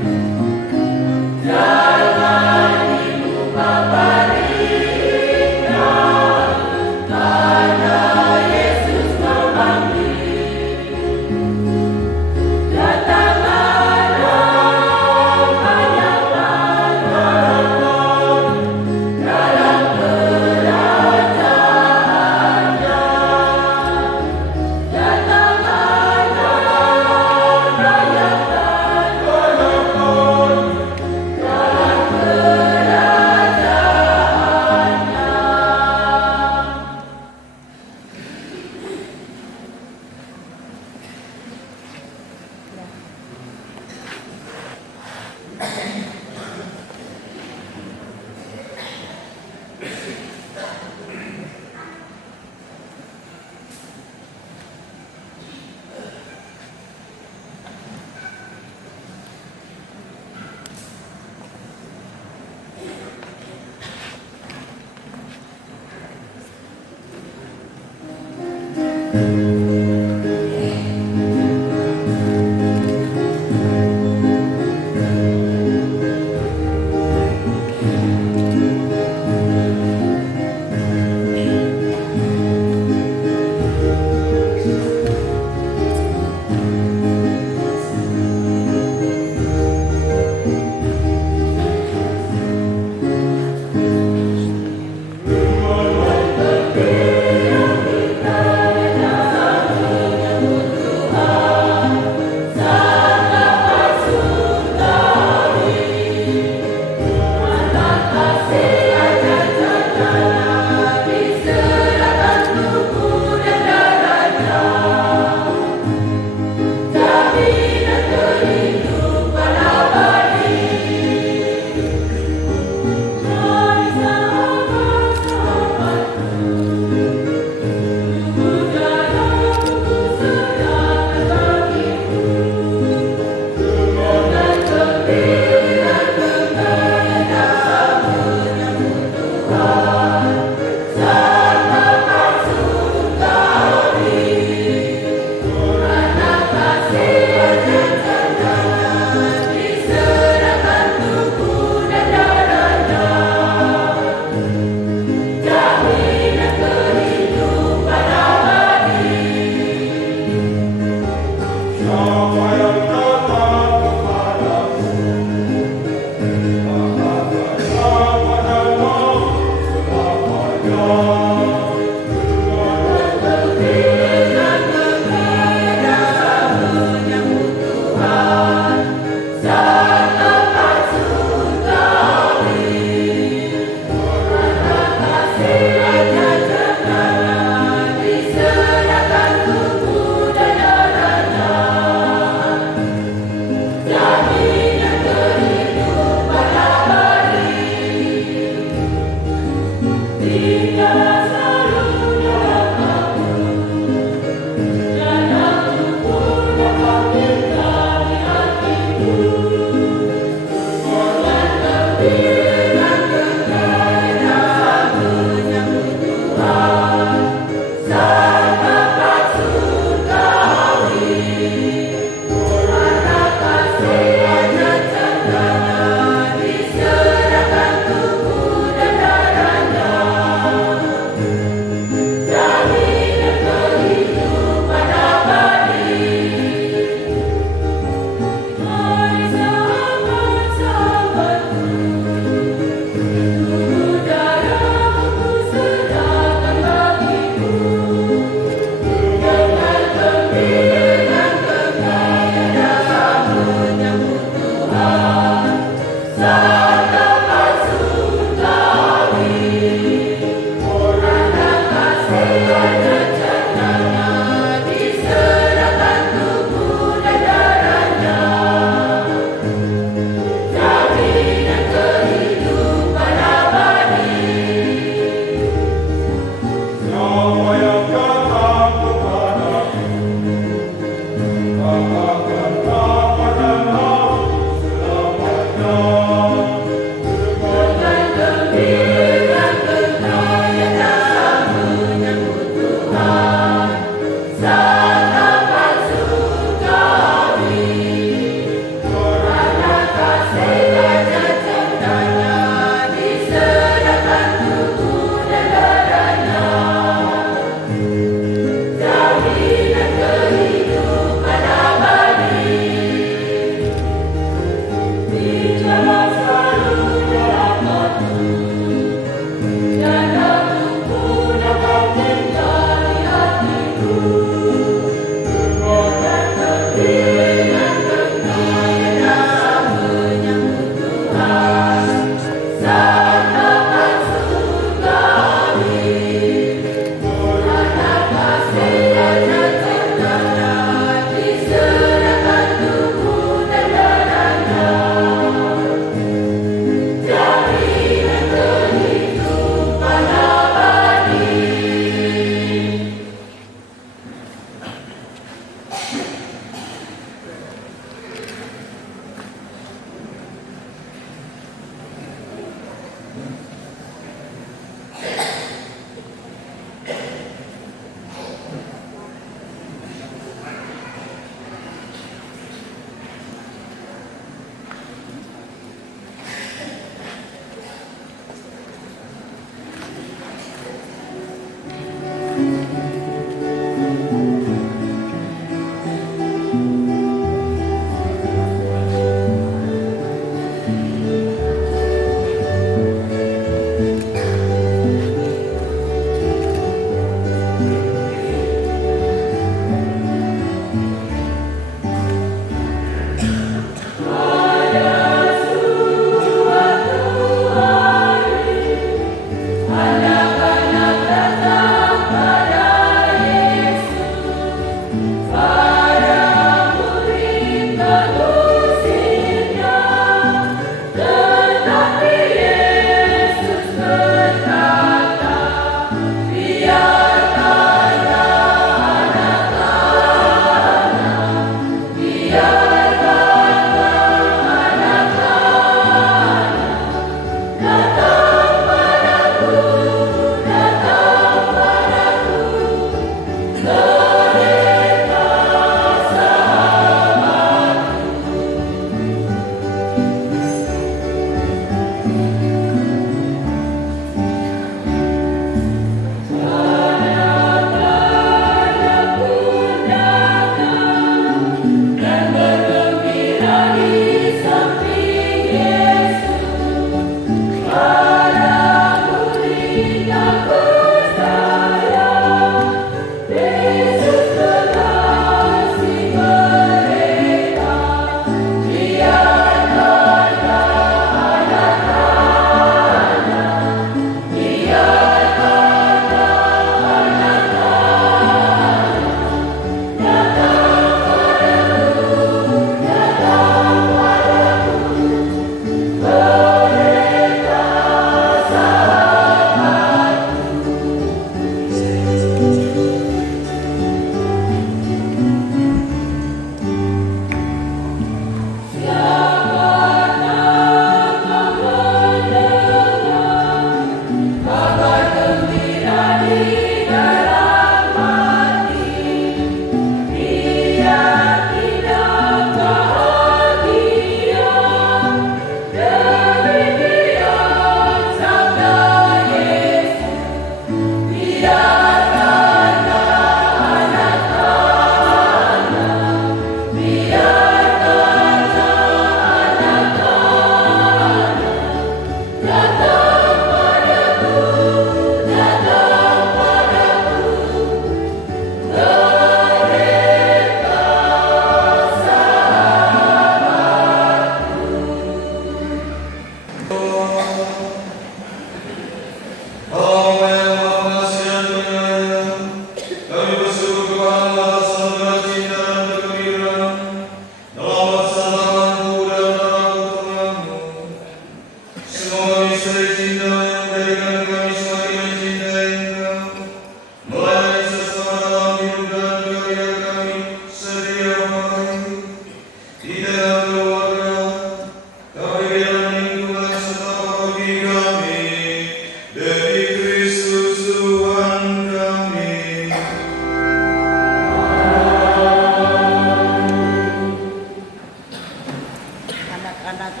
anak-anak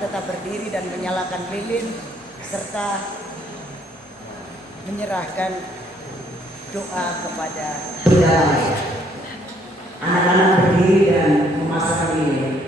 tetap berdiri dan menyalakan lilin serta menyerahkan doa kepada Bunda Maria. Anak-anak berdiri dan memasangkan lilin.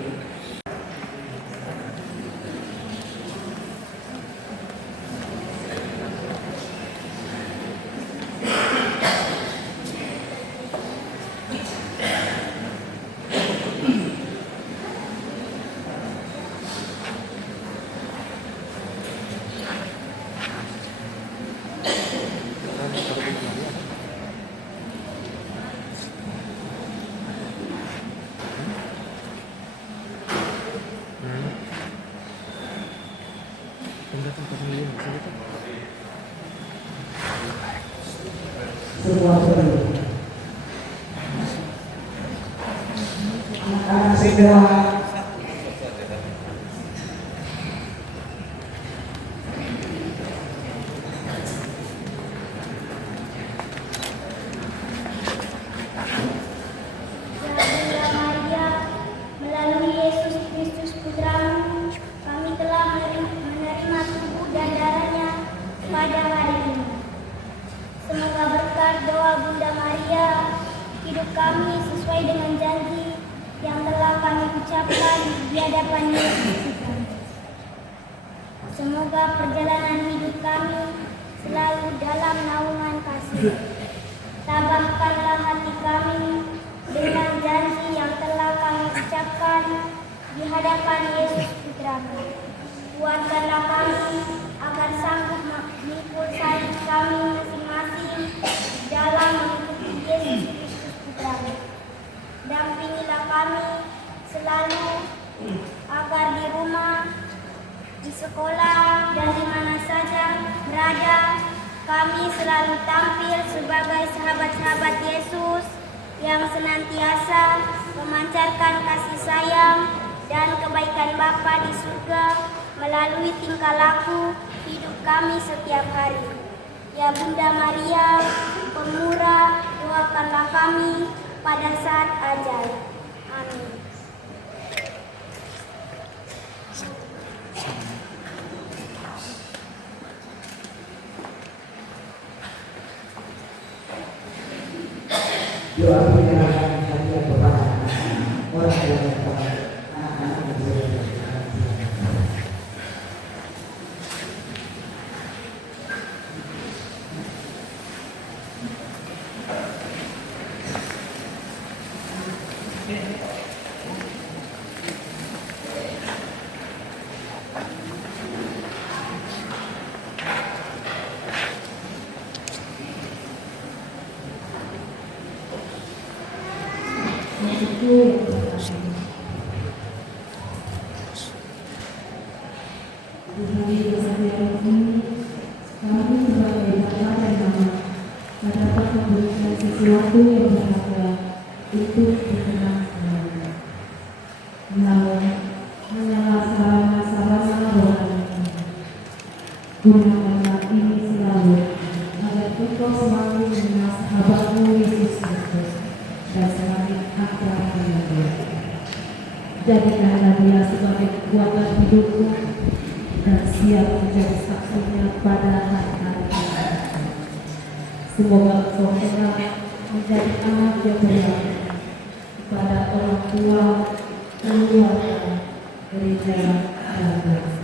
Sebuah perlu anak-anak segera melalui Yesus Kristus Putramu, kami telah menerima tubuh dan darahnya pada hari ini. Semoga berkat doa Bunda Maria, hidup kami sesuai dengan janji yang telah kami ucapkan di hadapan Yesus Tuhan. Semoga perjalanan hidup kami selalu dalam naungan kasih. Tabahkanlah hati kami dengan janji yang telah kami ucapkan di hadapan Yesus Putramu. Kuatkanlah kami agar sanggup memikul salib kami masing-masing dalam mengikuti Yesus Kristus Putramu. Dampingilah kami selalu agar di rumah, di sekolah, dan di mana saja berada, kami selalu tampil sebagai sahabat-sahabat Yesus yang senantiasa memancarkan kasih sayang dan kebaikan Bapa di surga melalui tingkah laku hidup kami setiap hari. Ya Bunda Maria, Pemurah, doakanlah kami pada saat ajal. Amin. Doa penyerahan hadiah kepada orang yang berbakat, anak-anak yang berbakat. Sesuatu yang berharga itu dikenang semuanya. Namun, hanyalah sarana-sarana rohani. Gunakanlah ini selalu agar engkau selalu mengenal sahabatmu Yesus Kristus dan semakin akrab dengan Dia. Jadikanlah Dia sebagai kekuatan hidupmu dan siap menjadi saksinya pada hari-hari akan. Semoga engkau kelak menjadi anak yang berbakti kepada orang tua, keluarga, gereja, dan bangsa.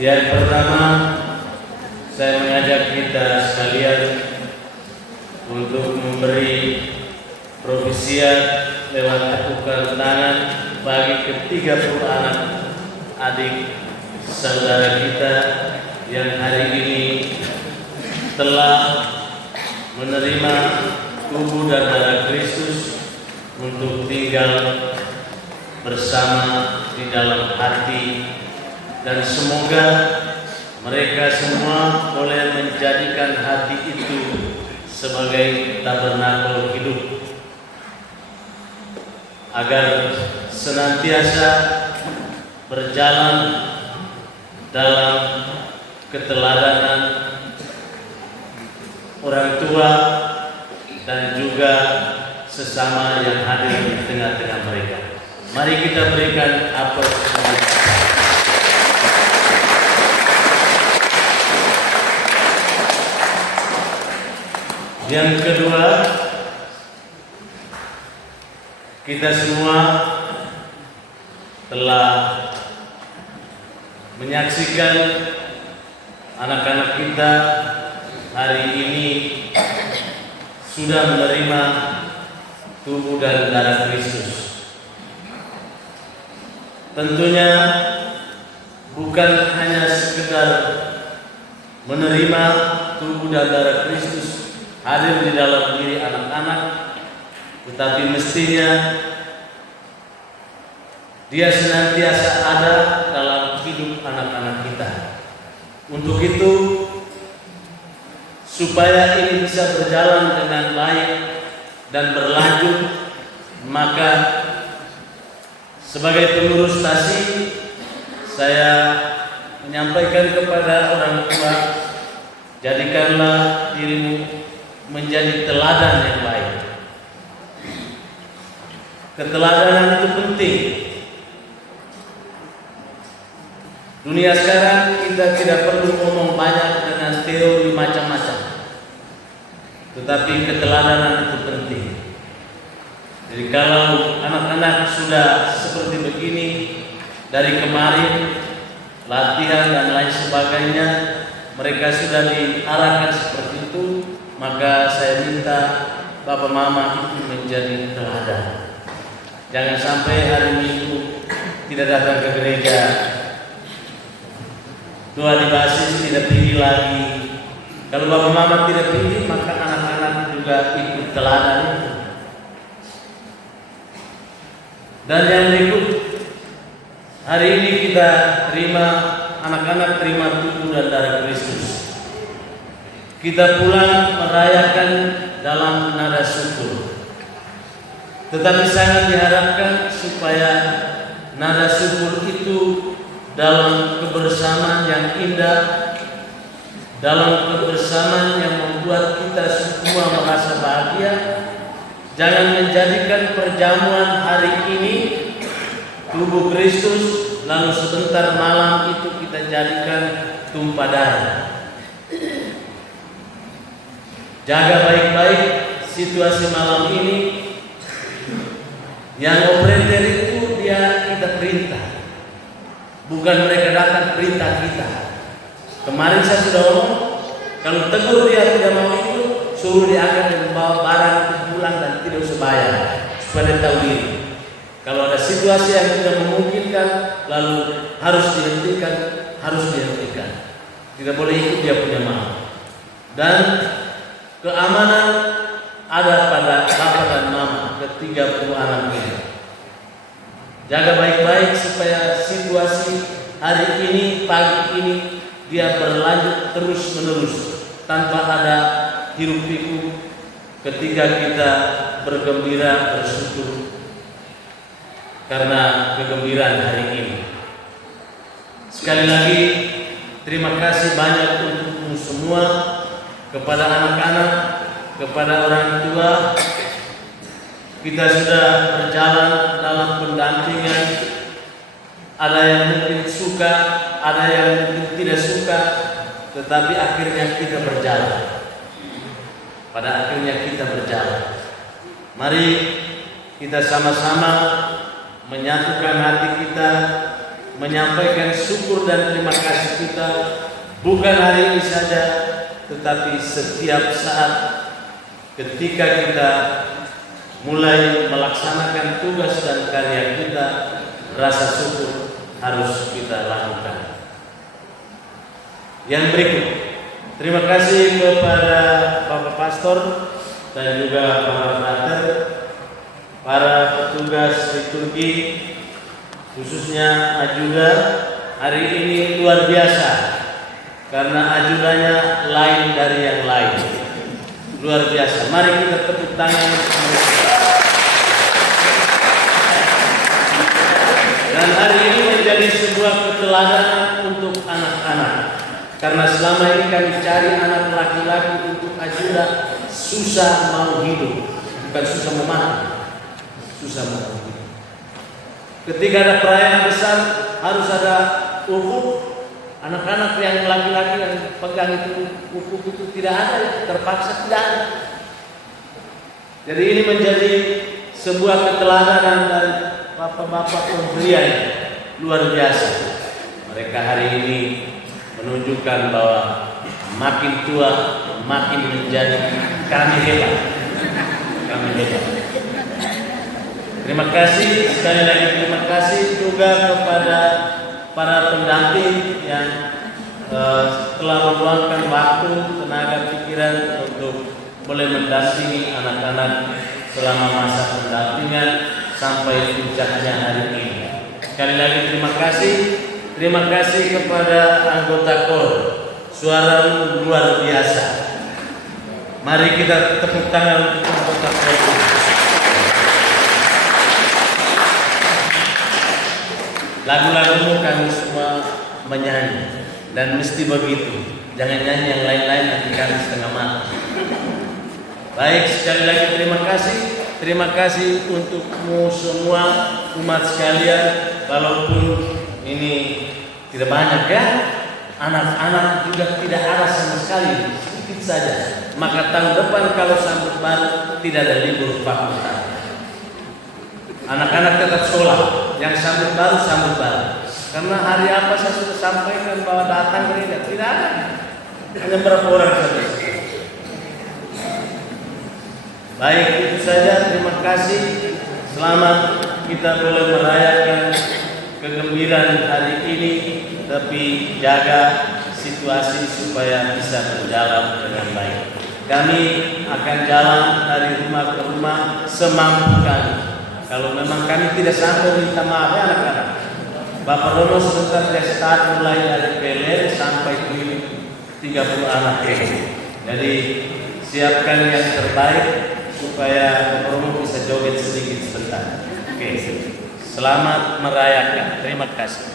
Yang pertama, saya mengajak kita sekalian untuk memberi provisiat lewat tepukan tangan bagi ke-30 anak adik saudara kita yang hari ini telah menerima tubuh dan darah Kristus untuk tinggal bersama di dalam hati, dan semoga mereka semua boleh menjadikan hati itu sebagai tabernakel hidup, agar senantiasa berjalan dalam keteladanan orang tua dan juga sesama yang hadir di tengah-tengah mereka. Mari kita berikan apresiasi. Yang kedua, kita semua telah menyaksikan anak-anak kita hari ini sudah menerima tubuh dan darah Kristus. Tentunya bukan hanya sekedar menerima tubuh dan darah Kristus hadir di dalam diri anak-anak, tetapi mestinya dia senantiasa ada dalam hidup anak-anak kita. Untuk itu, supaya ini bisa berjalan dengan baik dan berlanjut, maka sebagai pengurus TASI, saya menyampaikan kepada orang tua, jadikanlah dirimu menjadi teladan yang baik. Keteladanan itu penting. Dunia sekarang kita tidak perlu ngomong banyak dengan teori macam-macam, tetapi keteladanan itu penting. Jadi kalau anak-anak sudah seperti begini dari kemarin, latihan dan lain sebagainya, mereka sudah diarahkan seperti itu, maka saya minta Bapak Mama itu menjadi teladan. Jangan sampai hari Minggu tidak datang ke gereja, doa di basis tidak pilih lagi. Kalau Bapak Mama tidak pilih, maka anak-anak juga ikut teladan itu. Dan yang berikut, hari ini kita terima, anak-anak terima tubuh dan darah Kristus. Kita pulang merayakan dalam nada syukur. Tetapi sangat diharapkan supaya nada syukur itu dalam kebersamaan yang indah, dalam kebersamaan yang membuat kita semua merasa bahagia. Jangan menjadikan perjamuan hari ini tubuh Kristus, lalu sebentar malam itu kita jadikan tumpah darah. Jaga baik-baik situasi malam ini. Yang operator itu dia kita perintah, bukan mereka datang perintah kita. Kemarin saya sudah ngomong, kalau tegur dia tidak mau itu, suruh dia akan membawa barang itu pulang dan tidak usah bayar, supaya dia tahu diri. Kalau ada situasi yang tidak memungkinkan, lalu harus dihentikan, Tidak boleh ikut dia punya mau. Dan keamanan ada pada Bapak dan Mama ke-30 anak ini. Jaga baik-baik supaya situasi hari ini, pagi ini dia berlanjut terus-menerus tanpa ada hiruk-pikuk ketika kita bergembira, bersyukur karena kegembiraan hari ini. Sekali lagi terima kasih banyak untukmu semua, kepada anak-anak, kepada orang tua. Kita sudah berjalan dalam pendampingan. Ada yang mungkin suka, ada yang mungkin tidak suka, tetapi akhirnya kita berjalan. Pada akhirnya kita berjalan. Mari kita sama-sama menyatukan hati kita, menyampaikan syukur dan terima kasih kita bukan hari ini saja, tetapi setiap saat ketika kita mulai melaksanakan tugas dan karya kita, rasa syukur harus kita lakukan. Yang berikut, terima kasih kepada Bapak Pastor dan juga para frater, para petugas liturgi, khususnya ajuda. Hari ini luar biasa karena ajudanya lain dari yang lain. Luar biasa. Mari kita tepuk tangan. Dan hari ini menjadi sebuah keteladanan untuk anak-anak. Karena selama ini kami cari anak laki-laki untuk ajuda, susah mau hidup, bukan susah mau mati, susah mau hidup. Ketika ada perayaan besar harus ada ukuk, anak-anak yang laki-laki yang pegang itu ukuk itu tidak ada, terpaksa tidak ada. Jadi ini menjadi sebuah keteladanan dari bapak-bapak pemberian luar biasa. Mereka hari ini menunjukkan bahwa makin tua makin menjadi kami hebat. Kami hebat. Terima kasih sekali lagi, terima kasih juga kepada para pendamping yang telah meluangkan waktu, tenaga, pikiran untuk boleh mendampingi anak-anak selama masa pendampingan sampai puncaknya hari ini. Sekali lagi terima kasih. Terima kasih kepada anggota KOR, suara luar biasa. Mari kita tepuk tangan untuk anggota KOR. Lagu-lagumu kami semua menyanyi dan mesti begitu. Jangan nyanyi yang lain-lain nanti kami setengah mati. Baik, sekali lagi terima kasih. Terima kasih untukmu semua umat sekalian. Walaupun ini tidak banyak ya, anak-anak juga tidak ada sama sekali, sedikit saja. Maka tahun depan kalau sambut baru tidak ada libur fakultas. Anak-anak tetap sekolah, yang sambut baru. Karena hari apa saya sudah sampaikan bahwa datang gereja tidak ada, hanya berapa orang saja. Baik, itu saja. Terima kasih. Selamat kita boleh merayakan kegembiraan hari ini, tapi jaga situasi supaya bisa berjalan dengan baik. Kami akan jalan dari rumah ke rumah semampu kami. Kalau memang kami tidak sampai, minta maaf ya anak-anak. Bapak Rono sebentar dia start mulai dari PLN sampai ke 30 anak ini. Jadi siapkan yang terbaik supaya Bapak Rono bisa joget sedikit sebentar. Oke. Selamat merayakan. Terima kasih.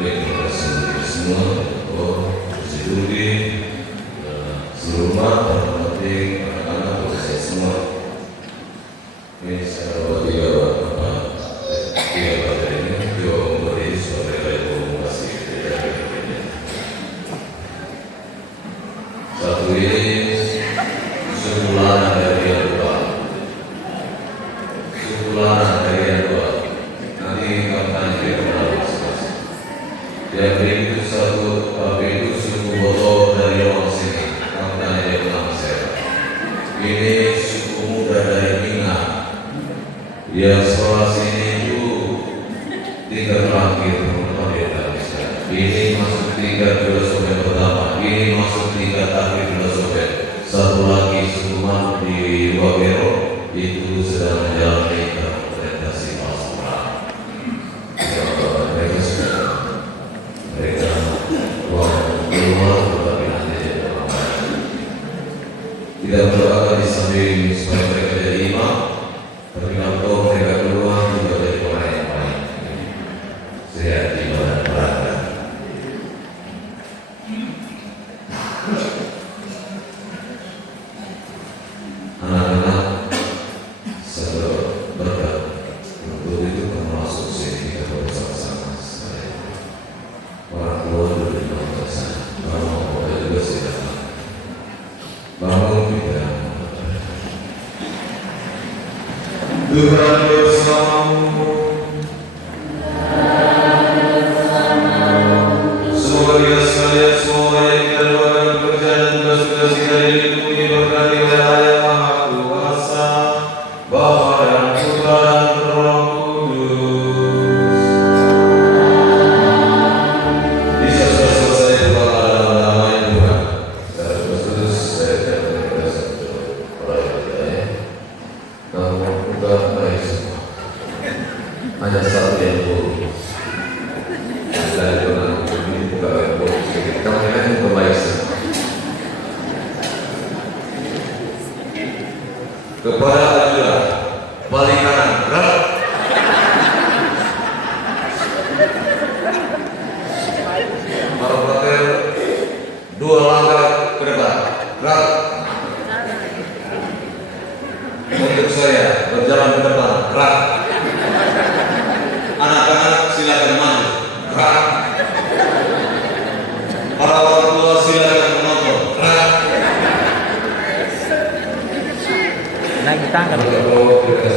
Terima kasih semua. Bersih seluruh rumah, penting anak-anak, bersih semua. Ini saya bawa tiga baterai ini. Dua memberi supaya mereka kasih satu ini. Sebulan dari yang dua, nanti kampanye kita masing-masing. Yang berikut satu, itu suku Boto dari Lombok sini, kampanye kita masing-masing. Ini suku muda dari Minga, yang sekolah sini itu tingkat terakhir, ini masuk tingkat filosofi pertama, ini masuk tingkat akhir filosofi. Satu lagi sukuman di Wabero itu sedang menjalani orientasi masuk. Mereka keluar tetapi nanti tidak berdoa di samping supaya mereka jadi imam, tapi kalau mereka keluar juga jadi orang yang baik. Sehat jiwa dan raga. Anak-anak saya berkat untuk itu termasuk sini kita bersama-sama. Orang tua juga di bawah sana, orang tua juga silakan. Bangun kita. Tuhan bersamamu. Semoga kita sekalian semua yang kita doakan pekerjaan dan tugas-tugas kita dilindungi diberkati oleh Allah yang Maha Kuasa, Bapa dan Putra dan Roh Kudus. Bisa sudah selesai doa dalam nama yang Tuhan. Terus saya akan berkata para kita ya. Kamu bukan baik semua. Hanya satu yang buruk. Dari pernah ini bukan yang buruk sedikit. Kamu yang baik semua. Kepada ajudan balik kanan gerak. Para pelajar 2 langkah ke depan gerak. Untuk saya berjalan ke depan gerak. Anak-anak silakan maju gerak. Para orang tua silakan menonton gerak. Naik tangga. Kalau kita